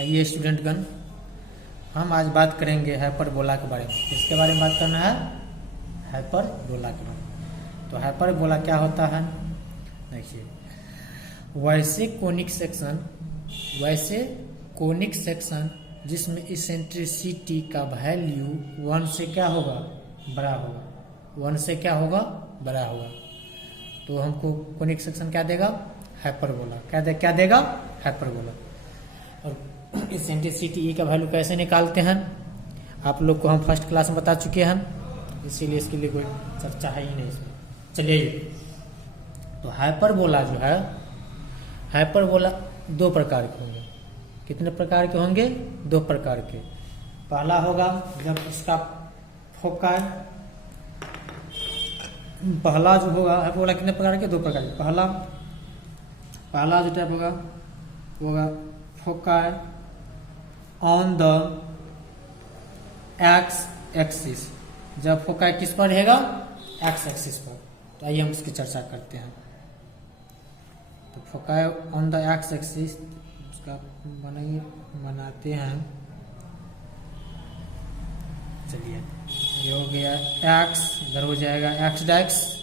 आइए स्टूडेंटगण, हम आज बात करेंगे हाइपरबोला के बारे में। किसके बारे में बात करना है? हाइपरबोला के बारे में। तो हाइपरबोला क्या होता है? देखिए, वैसे कोनिक सेक्शन जिसमें इसेंट्रिसिटी का वैल्यू 1 से क्या होगा? बड़ा होगा। 1 से क्या होगा? बड़ा होगा। तो हमको कोनिक सेक्शन क्या देगा? हाइपरबोला। क्या देगा? हाइपरबोला। और इसेंट्रिसिटी ई का वैल्यू कैसे निकालते हैं आप लोग को हम फर्स्ट क्लास में बता चुके हैं, इसीलिए इसके लिए कोई चर्चा है ही नहीं इसमें। चलिए, तो हाइपरबोला जो है, हाइपरबोला दो प्रकार के होंगे। कितने प्रकार के होंगे? 2 प्रकार के। पहला होगा जब इसका फोकाई, पहला जो होगा हाइपरबोला कितने प्रकार के? 2 प्रकार के। पहला जो टाइप होगा foci on the x axis. जब फोकाई किस पर रहेगा? एक्स एक्सिस पर। तो आइए हम इसकी चर्चा करते हैं। तो foci on the x axis उसका बनाते हैं। चलिए, ये हो गया एक्स, इधर हो जाएगा एक्स डैक्स,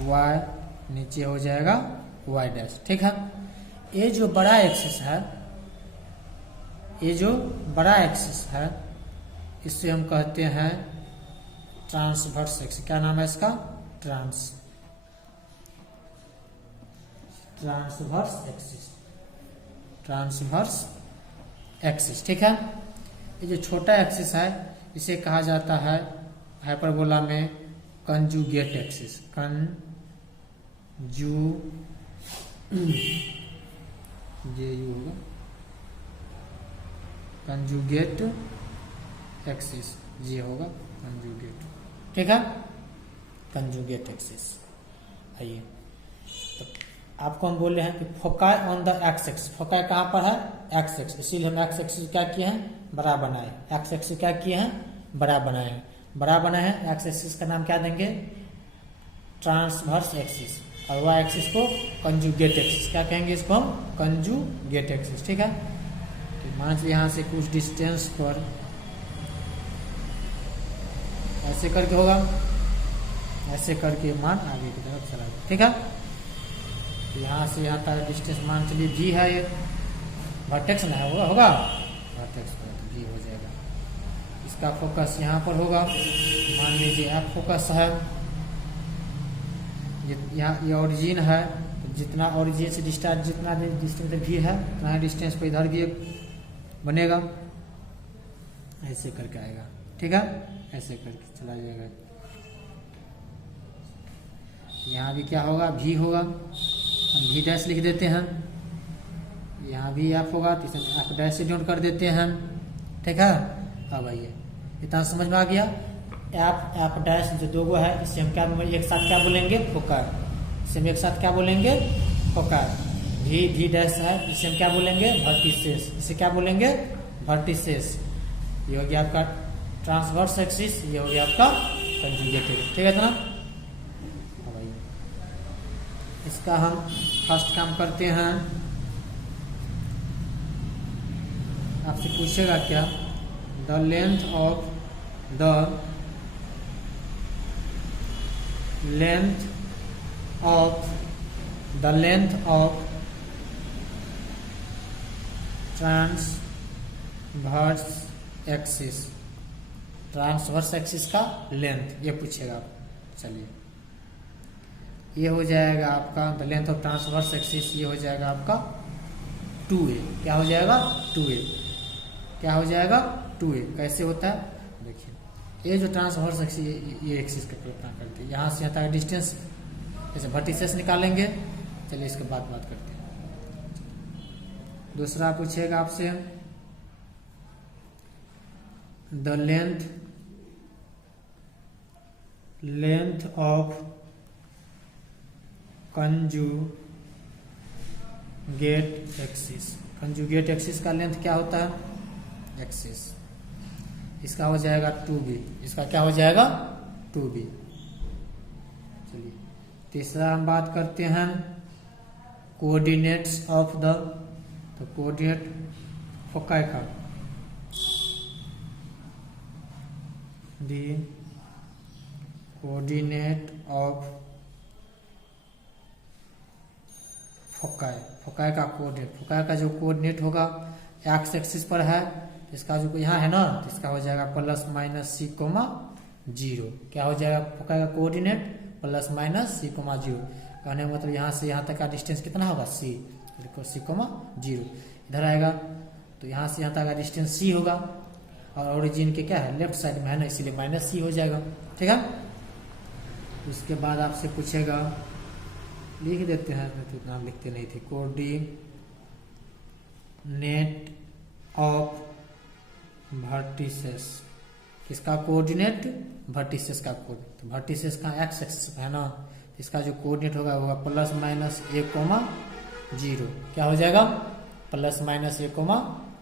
वाई नीचे हो जाएगा वाई डैश। ठीक है। ये जो बड़ा एक्सिस है, इससे हम कहते हैं ट्रांसवर्स एक्सिस। क्या नाम है इसका? Transverse axis. ठीक है। ये जो छोटा एक्सिस है इसे कहा जाता है हाइपरबोला में कंजुगेट एक्सिस। कंजुगेट एक्सिस, ये होगा कंजुगेट। ठीक है, कंजुगेट एक्सिस। आइए, तो आपको हम बोल रहे हैं कि foci on the x axis. Foci कहाँ पर है? X axis. इसीलिए हम एक्स एक्सिस क्या किए हैं? बड़ा बनाए। एक्स एक्सिस क्या किए हैं? बड़ा बनाए हैं। एक्स एक्सिस का नाम क्या देंगे? Transverse axis. और वाई एक्सिस को कंजुगेट एक्सिस। क्या कहेंगे इसको हम? Conjugate axis. ठीक है। तो मान लीजिए यहाँ से कुछ डिस्टेंस पर ऐसे करके होगा, ऐसे करके मान आगे की तरफ चला जाए। ठीक है। तो यहाँ से यहाँ तक डिस्टेंस मान चलिए जी है, ये वर्टेक्स ना होगा वर्टेक्स पर, तो जी हो जाएगा। इसका फोकस यहाँ पर होगा, मान लीजिए एफ फोकस है, यहाँ ये ओरिजिन है। तो जितना ओरिजिन से डिस्टेंस, जितना डिस्टेंस भी है उतना डिस्टेंस पर इधर भी बनेगा, ऐसे करके आएगा। ठीक है, ऐसे करके चला जाएगा। यहाँ भी क्या होगा? भी होगा, हम भी डैश लिख देते हैं। यहाँ भी एफ होगा तो इसे एफ डैश से नोट कर देते हैं। ठीक है। अब आइए, इतना समझ में आ गया। एफ डैश जो दो है, इसे हम क्या एक साथ क्या बोलेंगे? फोकाई। इसे हम एक साथ क्या बोलेंगे? फोकाई। भी डैश है, इसे हम क्या बोलेंगे? वर्टिसेस। इसे क्या बोलेंगे? वर्टिसेस। ये हो गया आपका ट्रांसवर्स एक्सिस, ये हो गया आपका कंजुगेट एक्सिस। ठीक है ना? इसका हम फर्स्ट काम करते हैं। आपसे पूछेगा क्या? The length of transverse axis का लेंथ, ये पूछेगा आप। चलिए, ये हो जाएगा आपका the length of transverse axis, ये हो जाएगा आपका 2a। क्या हो जाएगा? 2a। क्या हो जाएगा? 2a। कैसे होता है? देखिए, ये जो ट्रांसवर्स एक्सिस, ये एक्सिस का कल्पना करती है। यहाँ से यहाँ तक डिस्टेंस जैसे वर्टिसेस निकालेंगे। चलिए, इसके बाद बात करते हैं। दूसरा पूछेगा आपसे the length of conjugate axis. Conjugate axis का लेंथ क्या होता है? एक्सिस। इसका हो जाएगा 2b। इसका क्या हो जाएगा? 2b। चलिए, तीसरा हम बात करते हैं कोऑर्डिनेट्स ऑफ द, तो कोऑर्डिनेट फोकाई का, the coordinate of foci, foci का कोऑर्डिनेट, फोकाई का जो कोऑर्डिनेट होगा एक्स एक्सिस पर है, इसका जो यहाँ है ना, तो इसका हो जाएगा plus minus C comma zero. क्या हो जाएगा फोकाई का coordinate plus minus C comma zero. कहने का मतलब यहाँ से यहाँ तक का डिस्टेंस कितना होगा सी, सी कोमा जीरो। इधर आएगा तो यहाँ से यहाँ तक का डिस्टेंस सी होगा, और ओरिजिन के क्या है लेफ्ट साइड में है ना, इसीलिए माइनस सी हो जाएगा। ठीक है, उसके बाद आपसे पूछेगा, लिख देते हैं तो इतना लिखते नहीं थे, कोऑर्डिनेट ऑफ वर्टिसेस, किसका कोऑर्डिनेट, वर्टिसेस का कोऑर्डिनेट। तो वर्टिसेस का एक्स एक्सिस है ना, इसका जो कोऑर्डिनेट होगा plus minus A comma zero. क्या हो जाएगा plus minus A comma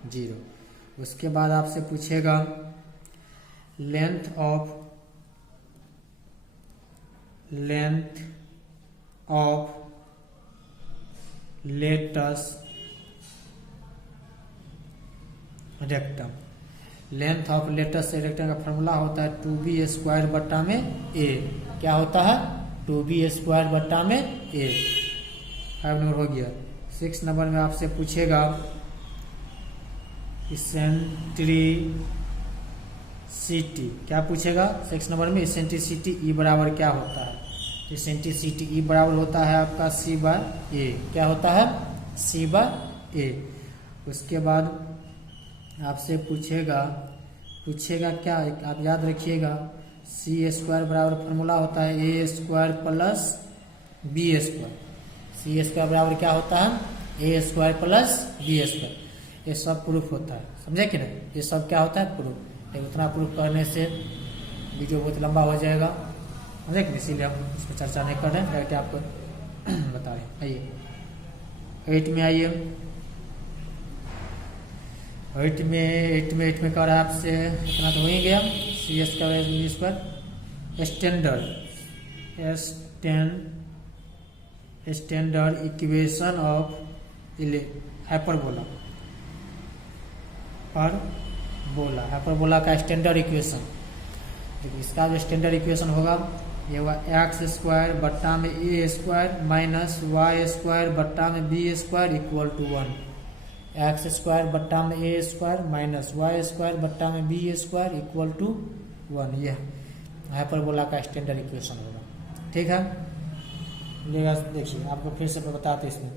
zero. उसके बाद आपसे पूछेगा length of latus rectum. Length of latus rectum का फॉर्मूला होता है 2b स्क्वायर बट्टा में a। क्या होता है 2b स्क्वायर बट्टा में a। 5 नंबर हो गया। 6 नंबर में आपसे पूछेगा इसेंट्रिसिटी। क्या पूछेगा 6 नंबर में, इसेंट्रिसिटी ई बराबर क्या होता है। इसेंट्रिसिटी ई बराबर होता है आपका सी बाय ए। क्या होता है सी बाय ए। उसके बाद आपसे पूछेगा क्या, आप याद रखिएगा सी स्क्वायर बराबर फॉर्मूला होता है ए स्क्वायर प्लस बी स्क्वायर। सी स्क्वायर बराबर क्या होता है ए स्क्वायर प्लस बी स्क्वायर। ये सब प्रूफ होता है, समझे कि नहीं, ये सब क्या होता है प्रूफ। उतना प्रूफ करने से वीडियो बहुत लंबा हो जाएगा, समझे कि, इसीलिए हम इस पर चर्चा नहीं कर रहे हैं, डायरेक्ट आपको बता रहे हैं। आइए 8 में आइए। 8 में कर आपसे इतना तो हो ही गया। सी एस का value square standard equation of hyperbola का स्टैंडर्ड इक्वेशन। देखिए इसका जो स्टैंडर्ड इक्वेशन होगा ये होगा एक्स स्क्वायर बट्टा में ए स्क्वायर माइनस वाई स्क्वायर बट्टा में B square equal to 1। X square बट्टा में ए स्क्वायर माइनस वाई स्क्वायर बट्टा में बी स्क्वायर इक्वल टू 1। यह हाइपरबोला का स्टैंडर्ड इक्वेशन होगा। ठीक है, देखिए आपको फिर से बताते इसमें।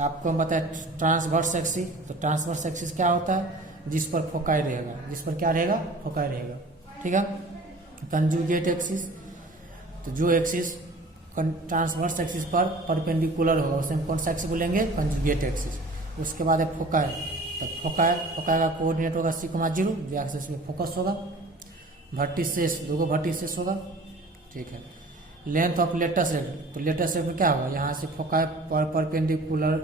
आपको बताया ट्रांसवर्स एक्सिस, तो ट्रांसवर्स एक्सिस क्या होता है, जिस पर फोकाई रहेगा, जिस पर क्या रहेगा फोकाई रहेगा। ठीक है, कंजुगेट एक्सिस, तो जो एक्सिस ट्रांसवर्स एक्सिस पर परपेंडिकुलर होगा उसे हम कौन सा एक्सिस बोलेंगे, कंजुगेट एक्सिस। उसके बाद है फोकाई, तो फोकाई का कोऑर्डिनेट होगा सी कोमा जीरो, जो एक्सिस में फोकस होगा। वर्टिसेस, दो वर्टिसेस होगा। ठीक है, लेंथ ऑफ लेटस रेक्टम, तो लेटस रेक्टम क्या होगा, यहाँ से फोकाई पर परपेंडिकुलर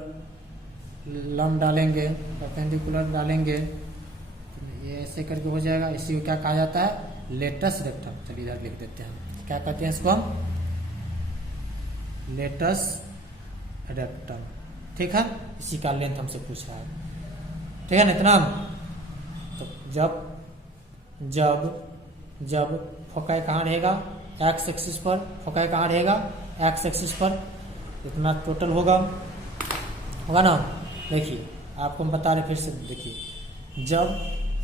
लंब डालेंगे, परपेंडिकुलर डालेंगे, ये ऐसे करके हो जाएगा। इसी को क्या कहा जाता है लेटस रेक्टम। चलिए इधर लिख देते हैं, क्या कहते हैं इसको हम, लेटस रेक्टम। ठीक है, इसी का लेंथ हमसे पूछ रहा है। ठीक है ना इतना। तो जब फोकाई कहाँ रहेगा, एक्स एक्सिस पर, फोकाई कहाँ रहेगा एक्स एक्सिस पर, इतना टोटल होगा ना। देखिए आपको हम बता रहे फिर से, देखिए जब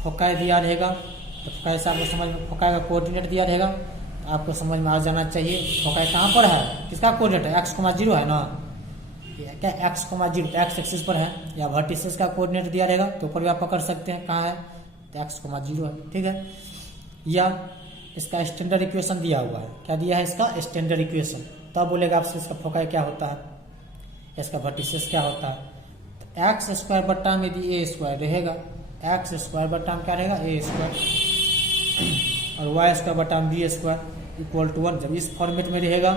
फोकाई दिया रहेगा तो फोकाई से आपको समझ में, फोकाई का कोऑर्डिनेट दिया रहेगा तो आपको समझ में आ जाना चाहिए फोकाई कहाँ पर है, किसका कोऑर्डिनेट है, एक्स कोमा जीरो है ना, क्या x comma zero x axis पर है, या वर्टिसेस का कोऑर्डिनेट दिया रहेगा तो ऊपर भी आप पकड़ सकते हैं कहाँ है, तो एक्स कोमा जीरो है। ठीक है, या इसका स्टैंडर्ड इक्वेशन दिया हुआ है, क्या दिया है इसका स्टैंडर्ड इक्वेशन, तब बोलेगा आपसे इसका फोकाई क्या होता है, इसका वर्टिसेस क्या होता है। तो एक्स स्क्वायर बट्टा में भी ए स्क्वायर रहेगा, एक्स स्क्वायर बट्टा में क्या रहेगा ए स्क्वायर, और वाई स्क्वायर बट्टा में बी स्क्वायर इक्वल टू 1। जब इस फॉर्मेट में रहेगा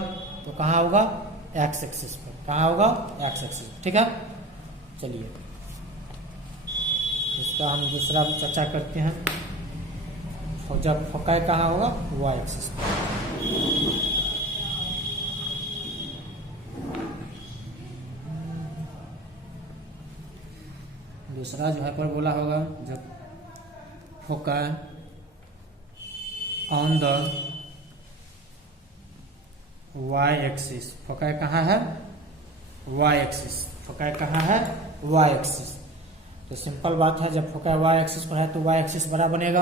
तो कहाँ होगा एक्स एक्सिस पर, कहाँ होगा एक्स एक्सिस। ठीक है, चलिए इसका हम दूसरा चर्चा करते हैं। जब फोकाई कहाँ होगा वाई एक्सिस पर। दूसरा जो हाइपरबोला होगा जो foci on the Y axis, foci कहाँ है, वाई एक्सिस, फोकाई कहाँ है, वाई एक्सिस। तो सिंपल बात है, जब फोकाई वाई एक्सिस पर है तो वाई एक्सिस बड़ा बनेगा,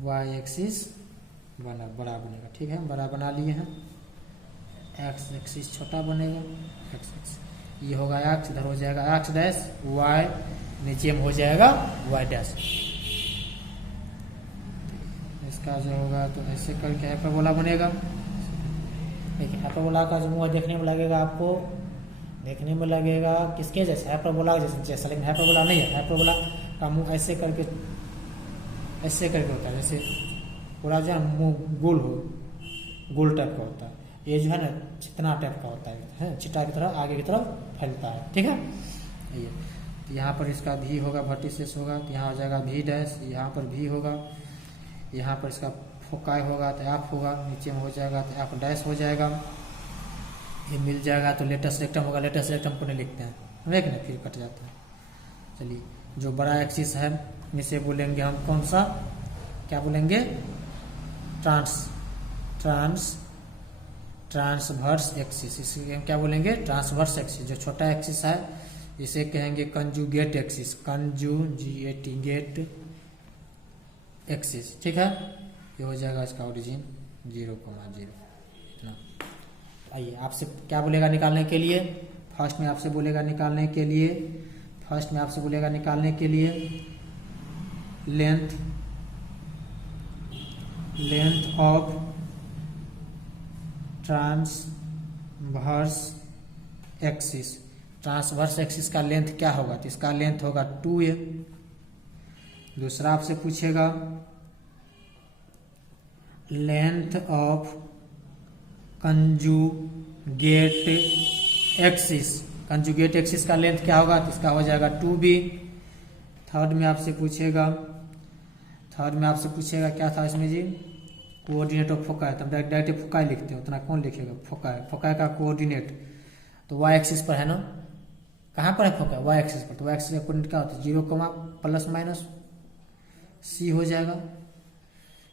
वाई एक्सिस बड़ा बनेगा। ठीक है, बड़ा बना लिए हैं। एक्स एक्सिस छोटा बनेगा, एक्स एक्सिस ये होगा एक्स, इधर हो जाएगा एक्स डैश, वाई नीचे में हो जाएगा वाई डैश। इसका जो होगा तो ऐसे करके हाइपरबोला बनेगा। देखिए हाइपरबोला का जो मुँह देखने में लगेगा आपको, देखने में लगेगा किसके जैसे, हाइपरबोला जैसा, लेकिन हाइपरबोला नहीं है। हाइपरबोला का मुँह ऐसे करके होता है, जैसे पूरा जो है मुँह गोल गोल टाइप का होता है। ये जो है ना चितना टाइप का होता है, चिटा की तरह आगे की तरफ फैलता है। ठीक है, ये तो यहाँ पर इसका भी होगा, वर्टिसेस होगा तो यहाँ हो जाएगा भी डैश, यहाँ पर भी होगा, यहाँ पर इसका फोकाई होगा तो एफ होगा, नीचे में हो जाएगा तो एफ डैश हो जाएगा। ये मिल जाएगा तो लेटेस्ट रेक्टम होगा, लेटेस्ट रेक्टम को नहीं लिखते हैं हम, एक ना फिर कट जाता है। चलिए जो बड़ा एक्सिस है इसे बोलेंगे हम कौन सा, क्या बोलेंगे, ट्रांसवर्स एक्सिस। इसे हम क्या बोलेंगे, ट्रांसवर्स एक्सिस। जो छोटा एक्सिस है इसे कहेंगे कंजुगेट एक्सिस, कंजुगेट एक्सिस। ठीक है, ये हो जाएगा इसका ओरिजिन 0,0 इतना। आइए आपसे क्या बोलेगा निकालने के लिए, फर्स्ट में आपसे बोलेगा निकालने के लिए length of transverse axis. Transverse axis का लेंथ क्या होगा, तो इसका लेंथ होगा 2a। दूसरा आपसे पूछेगा length of conjugate axis. Conjugate axis का लेंथ क्या होगा, तो इसका हो जाएगा 2b। थर्ड में आपसे पूछेगा क्या था इसमें जी, कोऑर्डिनेट ऑफ फोकाई। तो हम डायरेक्ट फोकाई लिखते हैं, उतना कौन लिखेगा, फोकाई का कोऑर्डिनेट तो वाई एक्सिस पर है ना, कहाँ पर है फोकाई, वाई एक्सिस पर। तो वाई एक्सिस का कोऑर्डिनेट क्या होता है, 0, +- c हो जाएगा,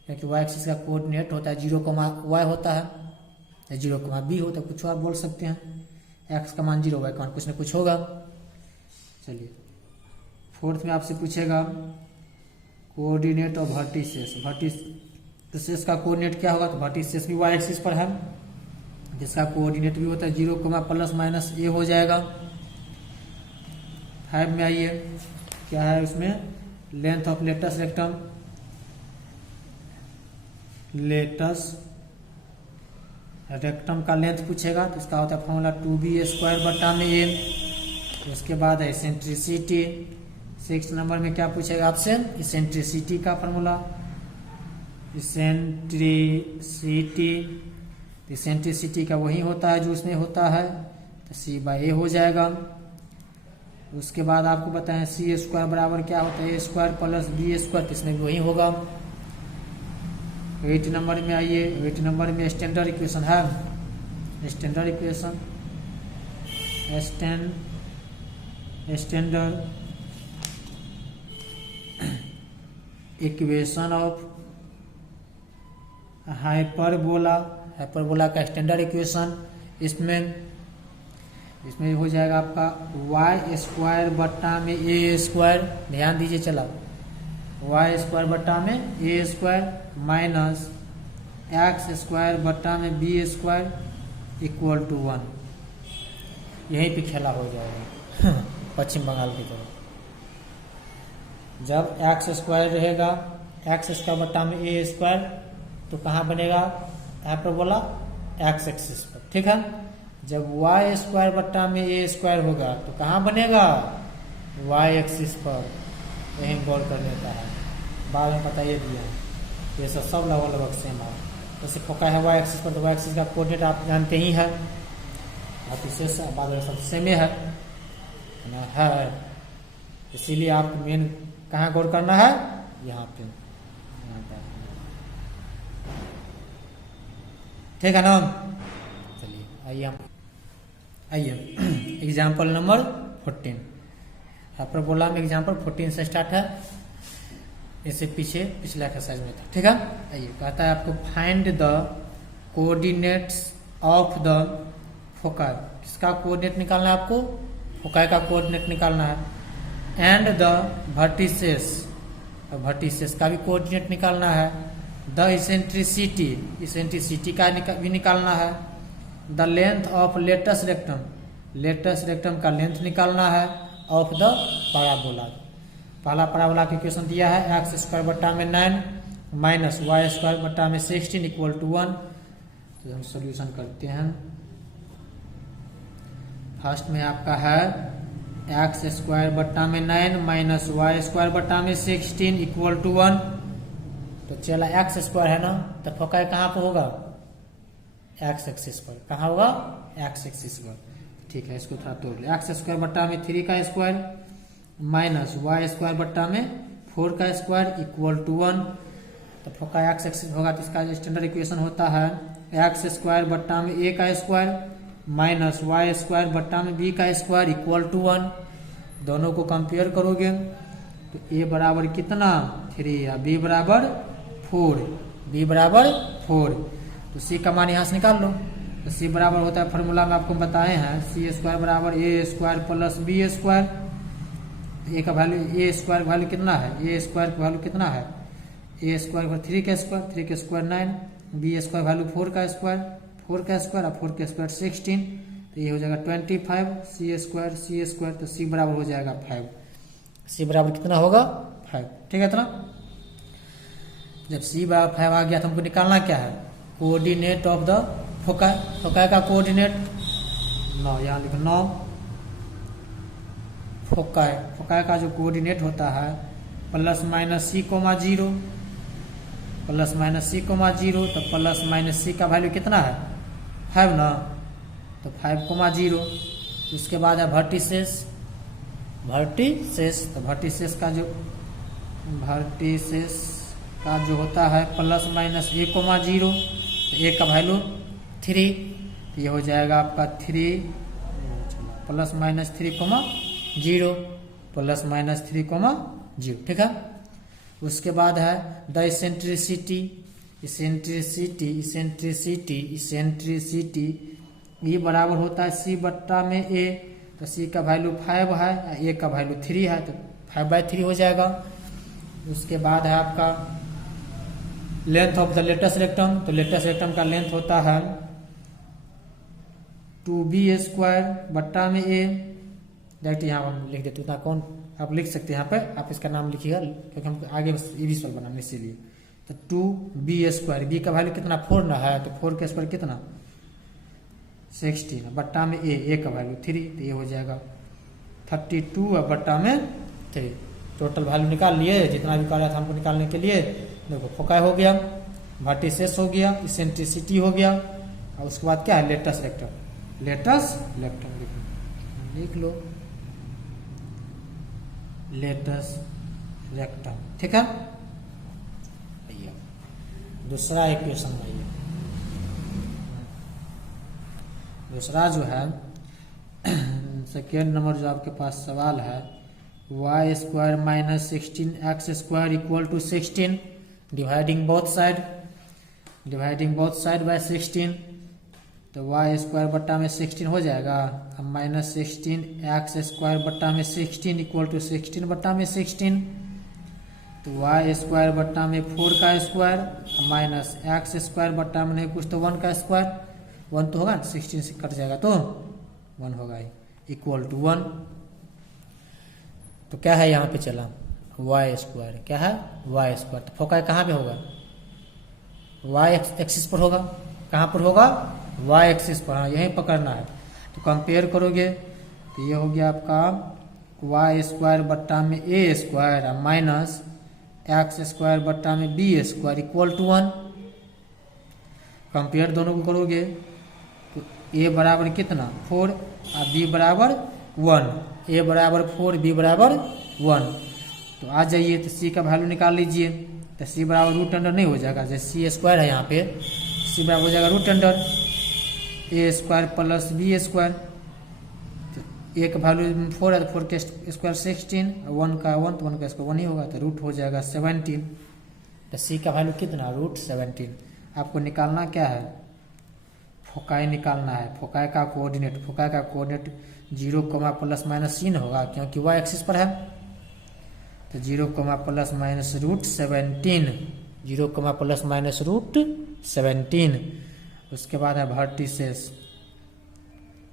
क्योंकि वाई एक्सिस का कोऑर्डिनेट होता है 0, होता है, 0, होता है, कुछ और बोल सकते हैं। एक्स का मान 0, वाई का मान कुछ न कुछ होगा। चलिए फोर्थ में आपसे पूछेगा कोऑर्डिनेट ऑफ वर्टिसेस का कोऑर्डिनेट क्या होगा, तो वर्टिसेस भी वाई एक्सिस पर है, जिसका कोऑर्डिनेट भी होता है 0, +- a हो जाएगा। 5 में आइए, क्या है उसमें, लेंथ ऑफ लेटस रेक्टम का लेंथ पूछेगा, तो इसका होता है फॉर्मूला 2b² a। उसके बाद है इसेंट्रिसिटी। 6 नंबर में क्या पूछेगा आपसे, इसेंट्रिसिटी का फॉर्मूला, इसेंट्रिसिटी का वही होता है जो उसमें होता है, तो c/a हो जाएगा। उसके बाद आपको बताएं c² बराबर क्या होता है, a² + b², इसमें भी वही होगा। 8 नंबर में आइए, 8 नंबर में स्टैंडर्ड इक्वेशन है, स्टैंडर्ड इक्वेशन ऑफ हाइपरबोला का स्टैंडर्ड इक्वेशन। इसमें हो जाएगा आपका y² बट्टा में a², ध्यान दीजिए, चला y² बट्टा में a² माइनस x² बट्टा में b² = 1। यहीं पे खेला हो जाएगा पश्चिम बंगाल की तरफ। जब x² रहेगा, x² बट्टा में a², तो कहाँ बनेगा हाइपरबोला, x एक्सिस पर। ठीक है, जब y² बट्टा में a² होगा तो कहाँ बनेगा, y एक्सिस पर। यही गौर कर लेता है, बाद में पता ये दिया ये सब लगभग सेम है। जैसे फोकाई है y एक्सिस पर, तो y एक्सिस का कोऑर्डिनेट आप जानते ही है, आप इसे बाद में सब सेम है, इसीलिए आपको मेन कहाँ गौर करना है, यहाँ पे। ठीक है ना। चलिए आइए एग्जाम्पल नंबर 14। हाइपरबोला में एग्जाम्पल 14 से स्टार्ट है, इससे पीछे पिछला एक्सरसाइज में था। ठीक है, आइए कहता है आपको find the coordinates of the foci. किसका कोऑर्डिनेट निकालना है आपको? फोकाई का कोऑर्डिनेट निकालना है। एंड द वर्टिसेस, वर्टिसेस का भी कोऑर्डिनेट निकालना है। द इसेंट्रिसिटी, इसेंट्रिसिटी का भी निकालना है। The length of latus rectum, latus rectum का लेंथ निकालना है। ऑफ द पैराबोला, पहला पैराबोला का इक्वेशन दिया है एक्स स्क्वायर बट्टा में 9 माइनस वाई स्क्वायर बट्टा में 16 इक्वल टू 1। तो हम सोल्यूशन करते हैं। फर्स्ट में आपका है एक्स स्क्वायर बट्टा में 9 माइनस वाई स्क्वायर बट्टा में 16 इक्वल टू 1। तो चला एक्स स्क्वायर है ना, तो फोकाई कहाँ पर होगा? एक्स एक्सिस पर। कहाँ होगा? एक्स एक्सिस पर। ठीक है, इसको थोड़ा तोड़ ले। एक्स स्क्वायर बट्टा में 3 का स्क्वायर माइनस वाई स्क्वायर बट्टा में 4 का स्क्वायर इक्वल टू 1। तो फोकाई एक्स एक्सिस होगा, तो इसका स्टैंडर्ड इक्वेशन होता है एक्स स्क्वायर बट्टा में ए का स्क्वायर माइनस वाई स्क्वायर बट्टा में बी का स्क्वायर इक्वल टू 1। दोनों को कंपेयर करोगे तो ए बराबर कितना? 3 या बी बराबर 4, बी बराबर 4। तो सी का मान यहाँ से निकाल लो। तो सी बराबर होता है, फॉर्मूला में आपको बताए हैं, सी स्क्वायर बराबर ए स्क्वायर प्लस बी स्क्वायर। ए का वैल्यू, ए स्क्वायर का वैल्यू कितना है? ए स्क्वायर का वैल्यू कितना है? ए स्क्वायर 3 का स्क्वायर, 3 का स्क्वायर 9, बी स्क्वायर वैल्यू 4 का स्क्वायर, 4 का स्क्वायर और 4 का स्क्वायर 16। तो ये हो जाएगा 25 सी स्क्वायर। तो सी बराबर हो जाएगा 5। सी बराबर कितना होगा? 5। ठीक है इतना। जब सी बराबर 5 आ गया तो हमको निकालना क्या है? Coordinate of the foci. Foci का कोऑर्डिनेट 9, यहाँ लिखो 9। फोकाई, फोकाई का जो कोऑर्डिनेट होता है plus minus C comma 0, plus minus C comma 0। तो प्लस माइनस सी का वैल्यू कितना है? 5 ना, तो 5 कोमा 0। उसके बाद है वर्टिसेस, वर्टिसेस। तो वर्टिसेस का जो होता है प्लस माइनस ए कोमा 0। तो ए का वैल्यू 3। तो ये हो जाएगा आपका 3 plus minus 3 comma 0, plus minus 3 comma 0। ठीक है। उसके बाद है द इसेंट्रिसिटी, इसेंट्रिसिटी ये बराबर होता है सी बट्टा में ए। तो सी का वैल्यू 5 है, ए का वैल्यू 3 है, तो 5/3 हो जाएगा। उसके बाद है आपका length of the latus rectum. तो लेटस रेक्टम का लेंथ होता है 2b स्क्वायर बट्टा में ए। डायरेक्ट यहाँ हम लिख देते, उतना कौन आप लिख सकते हैं, यहाँ पे आप इसका नाम लिखिएगा क्योंकि हम आगे बस ये भी सवाल बनाना इसीलिए। तो 2b स्क्वायर, बी का वैल्यू कितना? 4 ना है, तो 4 का स्क्वायर कितना? 16 बट्टा में ए का वैल्यू 3। तो ये हो जाएगा 32 और बट्टा में 3। टोटल वैल्यू निकाल लिए, जितना भी कहा था हमको निकालने के लिए। देखो फोकाई हो गया, वर्टिसेस हो गया, इसेंट्रिसिटी हो गया, और उसके बाद क्या है? Latus rectum. लेटस रेक्टम लिख लो, लेटस रेक्टम। ठीक है। आइए दूसरा इक्वेशन आइए। दूसरा जो है सेकेंड नंबर जो आपके पास सवाल है, y square minus 16 x square equal to 16, dividing both side by 16। तो वाई स्क्वायर बट्टा में 16 हो जाएगा, अब माइनस 16 एक्स स्क्वायर बट्टा में 16 इक्वल टू 16 बट्टा में 16। तो वाई स्क्वायर बट्टा में 4 का स्क्वायर माइनस एक्स स्क्वायर बट्टा में नहीं कुछ तो 1 का स्क्वायर, 1 तो होगा ना, 16 से कट जाएगा तो 1 होगा इक्वल टू 1। तो क्या है यहाँ पे चला वाई स्क्वायर, क्या है? Y square. तो फोकाई कहाँ पे होगा? वाई एक्सिस पर होगा। कहाँ पर होगा? वाई एक्सिस पर। हाँ, यहीं पकड़ना है। तो कंपेयर करोगे तो ये हो गया आपका वाई स्क्वायर बट्टा में ए स्क्वायर माइनस एक्स स्क्वायर बट्टा में B square equal to 1। Compare दोनों को करोगे तो ए बराबर कितना? 4 और बी बराबर 1। ए बराबर 4, बी बराबर 1। तो आ जाइए, तो सी का वैल्यू निकाल लीजिए। तो सी बराबर रूट अंडर नहीं हो जाएगा, जैसे सी स्क्वायर है यहाँ पे, सी बराबर हो जाएगा रूट अंडर ए स्क्वायर प्लस बी स्क्वायर। तो ए का वैल्यू 4 है तो 4 का स्क्वायर 16, 1 का 1 तो 1 का स्क्वायर 1 ही होगा, तो रूट हो जाएगा 17। तो सी का वैल्यू कितना, रूट 17। आपको निकालना क्या है, फोकाई निकालना है। फोकाई का कोऑर्डिनेट 0 प्लस माइनस सीन होगा क्योंकि वाई एक्सिस पर है। तो 0 plus minus root 17, 0 plus minus root 17। उसके बाद है वर्टिसेस।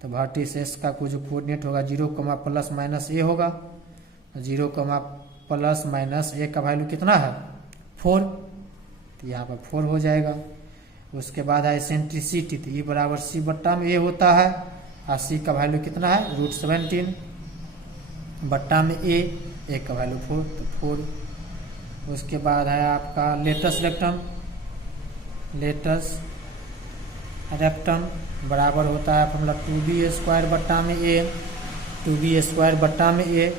तो वर्टिसेस का कुछ कोऑर्डिनेट होगा 0 प्लस माइनस ए होगा। 0 प्लस माइनस ए का वैल्यू कितना है, 4, तो यहाँ पर 4 हो जाएगा। उसके बाद है एसेंट्रिसिटी, तो ई बराबर सी बट्टा में ए होता है, और सी का वैल्यू कितना है, रूट 17 बट्टा में ए का वैल्यू 4, तो 4। उसके बाद है आपका लेटस रेक्टम बराबर होता है फॉर्मूला 2b² बट्टा में ए, 2b² बट्टा में ए,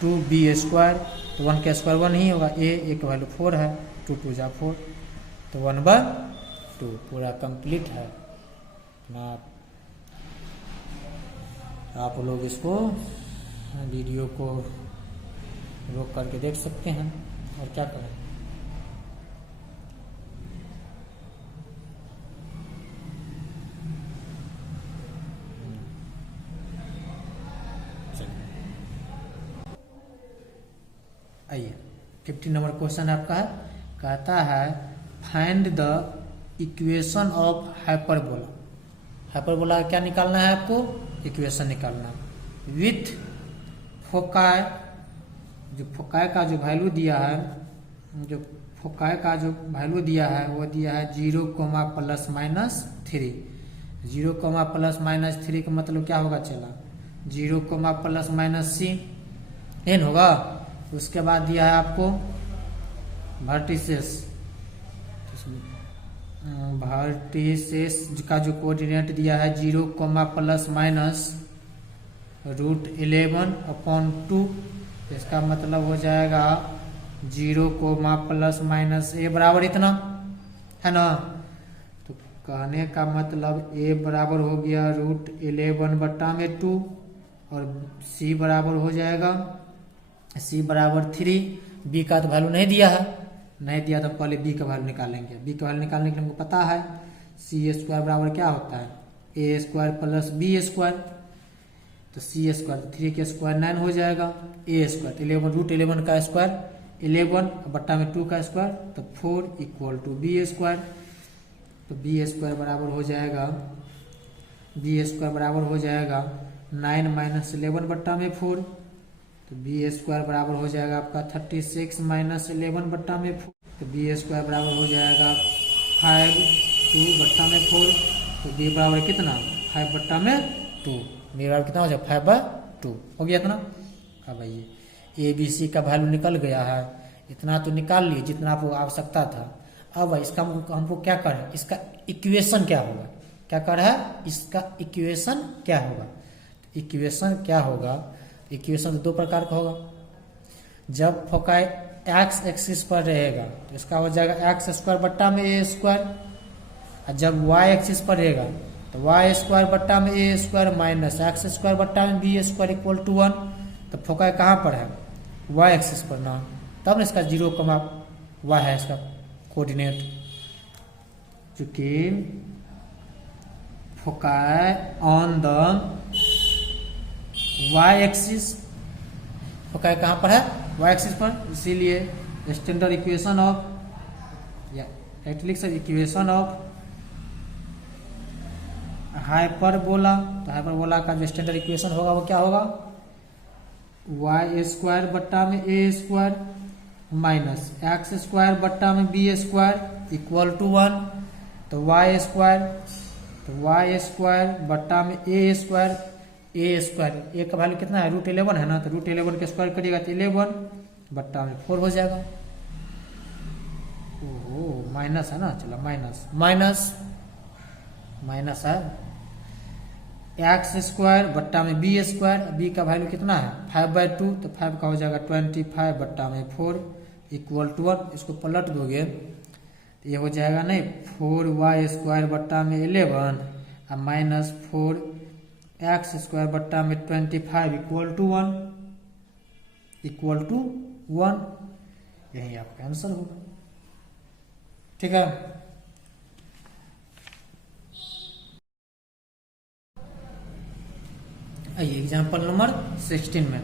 2b², तो 1 का स्क्वायर 1 ही होगा, ए का वैल्यू 4 है, 2 2 जा 4, तो 1/2 पूरा कंप्लीट है ना। आप लोग इसको वीडियो को रोक करके देख सकते हैं और क्या करें। आइए 50 नंबर क्वेश्चन आपका है, कहता है find the equation of hyperbola. Hyperbola क्या निकालना है आपको, इक्वेशन निकालना विथ फोकाई। जो फोकाई का जो वैल्यू दिया है, वो दिया है 0 प्लस माइनस 3। 0 प्लस माइनस 3 का मतलब क्या होगा, चला 0 प्लस माइनस सी एन होगा। उसके बाद दिया है आपको वर्टिसेस का जो कोऑर्डिनेट दिया है 0 प्लस माइनस रूट 11/2, इसका मतलब हो जाएगा 0 प्लस माइनस ए बराबर इतना है ना। तो कहने का मतलब ए बराबर हो गया रूट 11/2 और सी बराबर हो जाएगा, सी बराबर 3। बी का तो वैल्यू नहीं दिया है, नहीं दिया तो पहले बी का वैल्यू निकालेंगे। बी का वैल्यू निकालने के लिए हमको पता है सी² बराबर क्या होता है, a² प्लस b², तो c², 3 के स्क्वायर 9 हो जाएगा, a² 11 रूट 11 का स्क्वायर 11 बट्टा में 2 का स्क्वायर, तो 4 इक्वल टू b²। तो b² बराबर हो जाएगा 9 माइनस 11 बट्टा में 4, तो b² बराबर हो जाएगा आपका 36 माइनस 11 बट्टा में 4, तो b² बराबर हो जाएगा 5 2 बट्टा में 4, तो b बराबर कितना 5 बट्टा में 2, b बराबर कितना हो जाएगा 5/2 हो गया इतना। अब ये ABC का वैल्यू निकल गया है, इतना तो निकाल लिए जितना आपको आवश्यकता था। अब इसका हमको क्या कर है, इसका इक्वेशन क्या होगा, क्या कर है, इसका इक्वेशन क्या होगा। इक्वेशन तो 2 प्रकार का होगा। जब फोकाई एक्स एक्सिस पर रहेगा तो इसका हो जाएगा x² बट्टा में a², और जब y एक्सिस पर रहेगा तो y² बट्टा में a² माइनस x² बट्टा में b² इक्वल टू 1। तो फोकाई कहाँ पर है, y एक्सिस पर ना, तब ना इसका 0 y है इसका कोऑर्डिनेट, चूंकि foci on the y axis, foci कहाँ पर है, y एक्सिस पर, इसीलिए standard equation of equation of hyperbola. तो हाइपरबोला का जो स्टैंडर्ड इक्वेशन होगा वो क्या होगा, y² बट्टा में a² माइनस x² बट्टा में b² इक्वल टू 1। तो y² बट्टा में a² ए का वैल्यू कितना है, रूट 11 है ना, तो रूट 11 के स्क्वायर करिएगा तो 11 बट्टा में 4 हो जाएगा। ओहो माइनस है ना, चलो माइनस है x² बट्टा में b², b का वैल्यू कितना है 5/2, तो 5 का हो जाएगा 25 बट्टा में 4 इक्वल टू 1। इसको पलट दोगे तो ये हो जाएगा नहीं 4y² बट्टा में 11 और माइनस 4 एक्स स्क्वायर बट्टा में 25 इक्वल टू 1, यही आपका आंसर होगा। ठीक है। आइए एग्जाम्पल नंबर 16 में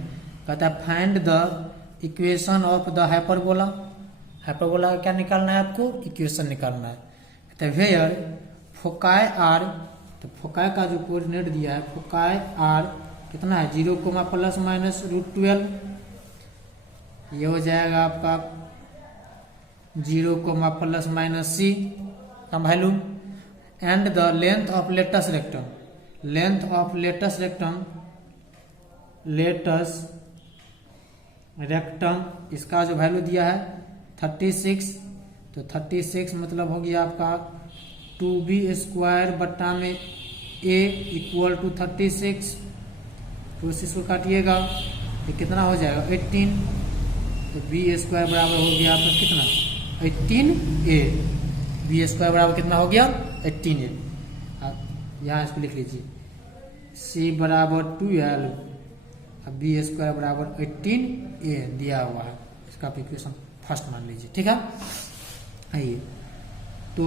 कहता है find the equation of the hyperbola. Hyperbola का क्या निकालना है आपको? इक्वेशन निकालना है। कहता है वेयर फोकाई आर, तो फोकाई का जो कोऑर्डिनेट दिया है फोकाई आर कितना है 0, ±√12, ये हो जाएगा आपका 0, ±c का value, and the length of latus rectum, length of latus rectum इसका जो वैल्यू दिया है 36, तो 36 मतलब हो गया आपका 2b² बट्टा में a इक्वल टू 36, तो इसको काटिएगा तो कितना हो जाएगा 18, तो b² बराबर हो गया आपका कितना 18a, b² बराबर कितना हो गया 18a। यहाँ इसको लिख लीजिए c बराबर 12, अब b² बराबर 18a दिया हुआ है, इसका आप इक्वेशन फर्स्ट मान लीजिए। ठीक है। आइए तो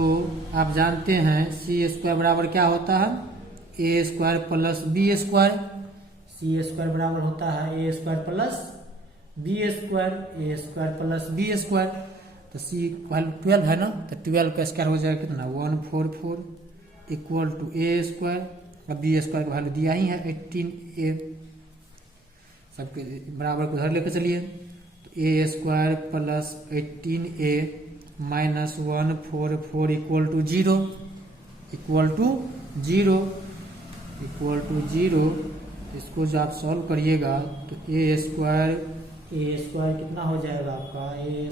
आप जानते हैं c² बराबर क्या होता है a² प्लस b², c² बराबर होता है a² plus b², a² plus b², तो c वैल्यू 12 है ना, तो 12 का स्क्वायर हो जाएगा कितना 144 इक्वल टू a², अब b² का वैल्यू दिया ही है 18a, सबके बराबर को उधर लेकर चलिए, तो a² plus 18a minus 144 equal to 0 इसको जो आप सॉल्व करिएगा तो a² कितना हो जाएगा आपका a²,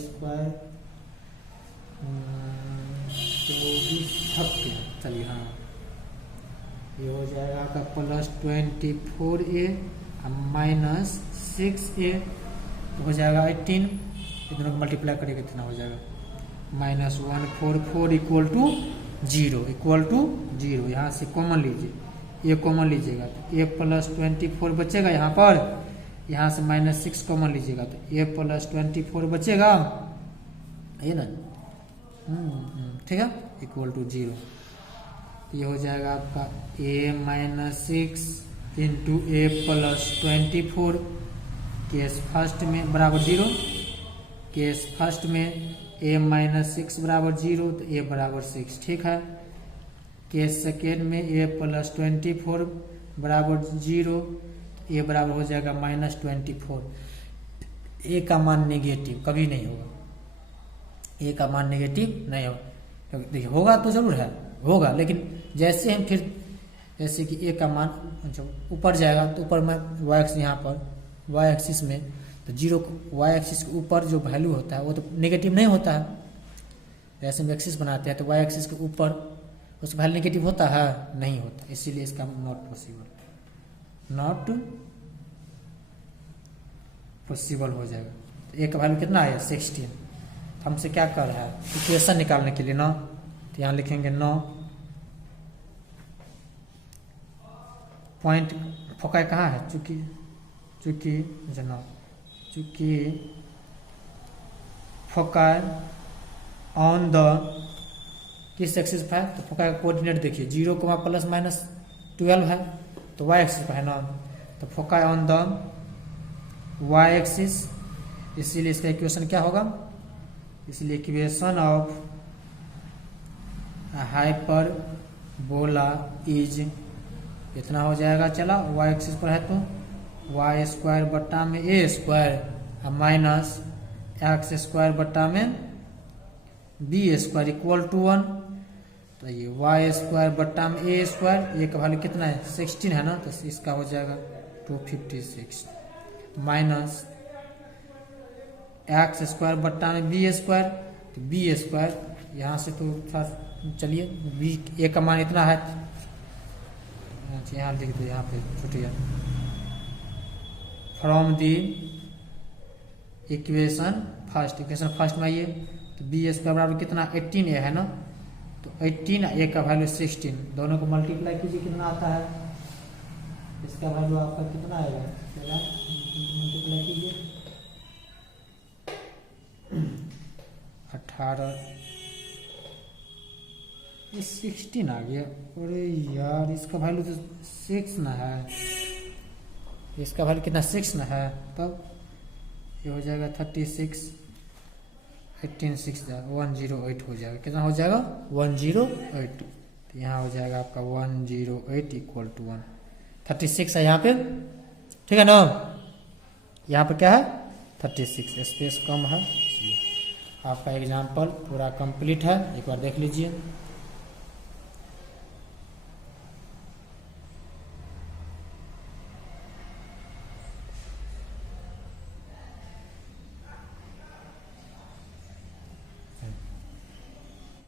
24, चलिए हाँ ये हो जाएगा आपका प्लस 24a माइनस 6a, तो हो जाएगा 18, दोनों को मल्टीप्लाई करिएगा कितना हो जाएगा माइनस 144 इक्वल टू 0, यहाँ से कॉमन लीजिए, ये कॉमन लीजिएगा तो a प्लस 24 बचेगा यहाँ पर, यहाँ से माइनस 6 कॉमन लीजिएगा तो a प्लस 24 बचेगा, ये ना ठीक है इक्वल टू 0, ये हो जाएगा आपका a minus 6 into a plus 24, case first में बराबर 0, केस फर्स्ट में a माइनस 6 बराबर 0 तो a बराबर 6। ठीक है। केस सेकेंड में a प्लस 24 बराबर 0, a बराबर हो जाएगा माइनस 24। a का मान नेगेटिव कभी नहीं होगा, a का मान नेगेटिव नहीं होगा, तो देखिए होगा तो जरूर है होगा, लेकिन जैसे हम फिर जैसे कि a का मान जब ऊपर जाएगा तो ऊपर में y एक्सिस, यहाँ पर y एक्सिस में तो 0 y एक्सिस के ऊपर जो वैल्यू होता है वो तो नेगेटिव नहीं होता है, जैसे हम एक्सिस बनाते हैं तो y एक्सिस के ऊपर उसका वैल्यू नेगेटिव होता है नहीं होता, इसीलिए इसका नॉट पॉसिबल हो जाएगा। तो a का वैल्यू कितना है 16, तो हमसे क्या कर रहा है इक्वेशन निकालने के लिए 9, तो यहाँ लिखेंगे 9 पॉइंट फोकाई कहाँ है, चूंकि फोकाई ऑन द किस एक्सिस पर है, तो फोकाई का कोऑर्डिनेट देखिए 0, प्लस माइनस 12 है, तो y एक्सिस पर है ना, तो foci on the y axis, इसीलिए इसका इक्वेशन क्या होगा, इसलिए इक्वेशन ऑफ हाइपरबोला इज इतना हो जाएगा, चला y एक्सिस पर है तो y² बट्टा में a² माइनस x² बट्टा में b² इक्वल टू 1, तो ये y² बट्टा में a² का वैल्यू कितना है 16 है ना, तो इसका हो जाएगा 256 माइनस x² बट्टा में b², तो b² यहाँ से तो चलिए b a का मान इतना है, यहाँ लिख दो, यहाँ पे छुट्टिया फ्रॉम दी इक्वेशन फर्स्ट में आइए, तो b² बराबर कितना 18a है ना, तो 18 a का वैल्यू 16, दोनों को मल्टीप्लाई कीजिए कितना आता है इसका वैल्यू आपका कितना आएगा, चला मल्टीप्लाई कीजिए 18, ये 16 आ गया। अरे यार इसका वैल्यू तो 6 ना है, इसका वैल्यू कितना 6 ना है, तब ये हो जाएगा 36, 18 6 108 हो जाएगा। कितना हो जाएगा 108। तो यहाँ हो जाएगा आपका 108 इक्वल टू 1, 36 है यहाँ पे, ठीक है ना। यहाँ पे क्या है 36, स्पेस कम है इसलिए। आपका एग्जाम्पल पूरा कंप्लीट है, एक बार देख लीजिए।